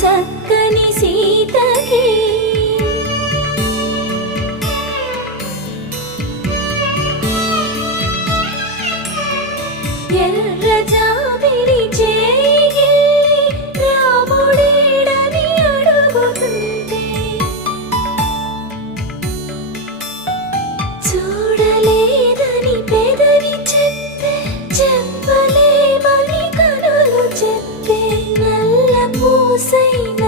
చక్కని సీతకి ఎర్ర జాబిలి చేయి రాముడేడని అడుగుతుంటే చూడలేదని పెదవి చెప్పే చెప్పలేమని కనులు చెప్పే నల్ల పూసైన